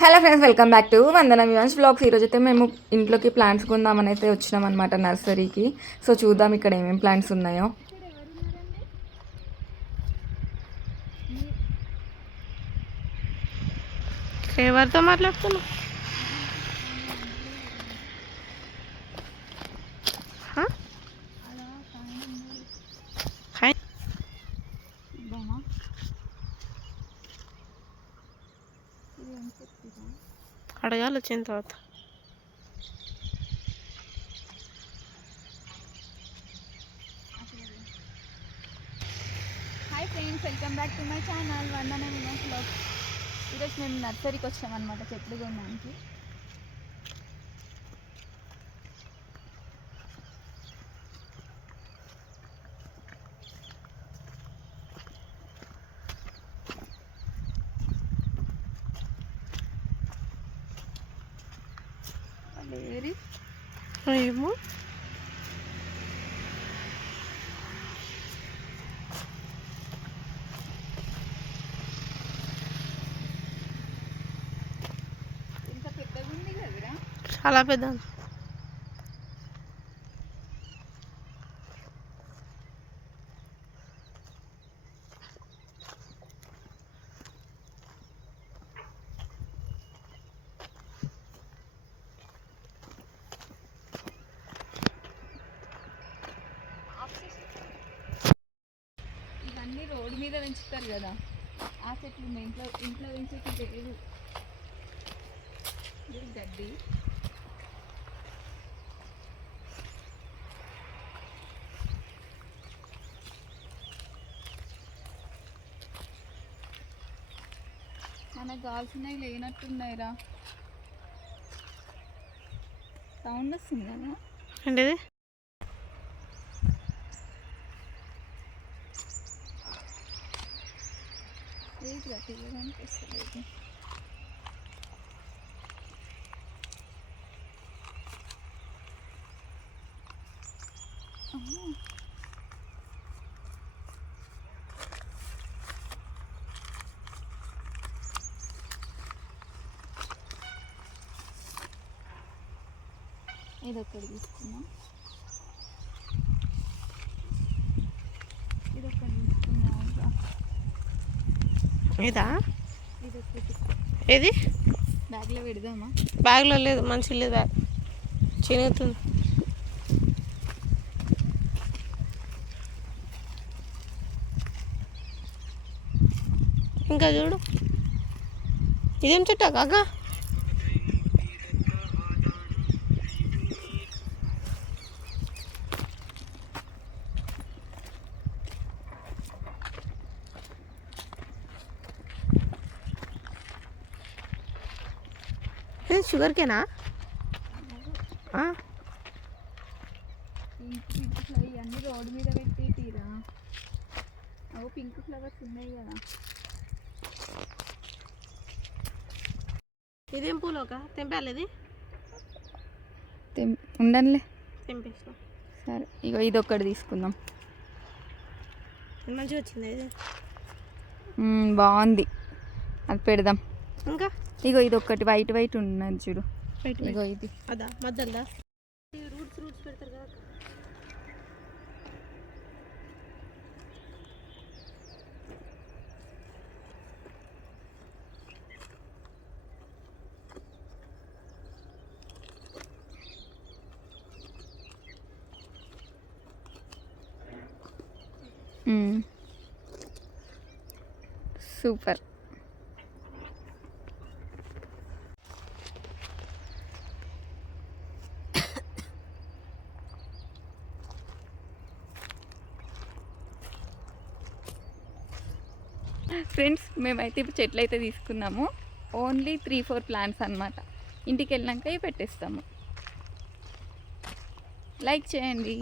Hello friends, welcome back to Vandana viewers vlogs. ఈరోజు అయితే మేము ఇంట్లోకి ప్లాంట్స్ కొందామని అయితే వచ్చినాం అనమాట నర్సరీకి. సో చూద్దాం ఇక్కడ ఏమేమి ప్లాంట్స్ ఉన్నాయో. ఎవరితో మాట్లాడుతున్నావు? అడగాలి వచ్చిన తర్వాత. Hi friends, welcome back to my channel Vandana vlogs. ఈరోజు మేము నర్సరీకి వచ్చామన్నమాట చెట్లు కొనడానికి. ఏమో ఇంత పెద్దగా ఉంది కదరా, చాలా పెద్ద. ఇవన్నీ రోడ్డు మీద పెంచుతారు కదా, ఆ చెట్లు ఇంట్లో పెంచేకి లేదు. గడ్డి మనకు కావాల్సినవి లేనట్టున్నాయిరా. సౌండ్ వస్తుంది కదా ఏంటిది? తీయడానికి వస్తలేదు. ఇది ఒక్కటి తీసుకున్నాం, ఇది ఒక్కటి తీసుకున్నాం. ఇదా? ఇది ఒక్కటి ఏది? బ్యాగ్లో పెడదామా? బ్యాగ్లో లేదు, మంచి లేదు బ్యాగ్, చినుగుతుంది. ఇంకా చూడు, ఇదేం చెట్టా కాకా? షుగర్ కేనా? పింక్ ఫ్లవర్ ఇవన్నీ రోడ్డు మీద పెట్టి తీరా. అవి పింక్ ఫ్లవర్స్ ఉన్నాయి కదా. ఇదేం పూలు ఒక తెంపాలి? ఇది ఉండండిలే, తెంపేసిన. సరే ఇగో ఇది ఒక్కటి తీసుకుందాం. మంచిగా వచ్చింది ఇది, బాగుంది, అది పెడదాం. ఇంకా ఇగో ఇది ఒక్కటి వైట్ వైట్ ఉన్నది చూడు. ఇగో ఇది అదా మధ్యలో రూట్స్ పెడతారు కదా. సూపర్. ఫ్రెండ్స్, మేమైతే ఇప్పుడు చెట్లు అయితే తీసుకున్నాము. ఓన్లీ 3-4 ప్లాంట్స్ అన్నమాట. ఇంటికి వెళ్ళినాక ఇవి పెట్టేస్తాము. లైక్ చేయండి.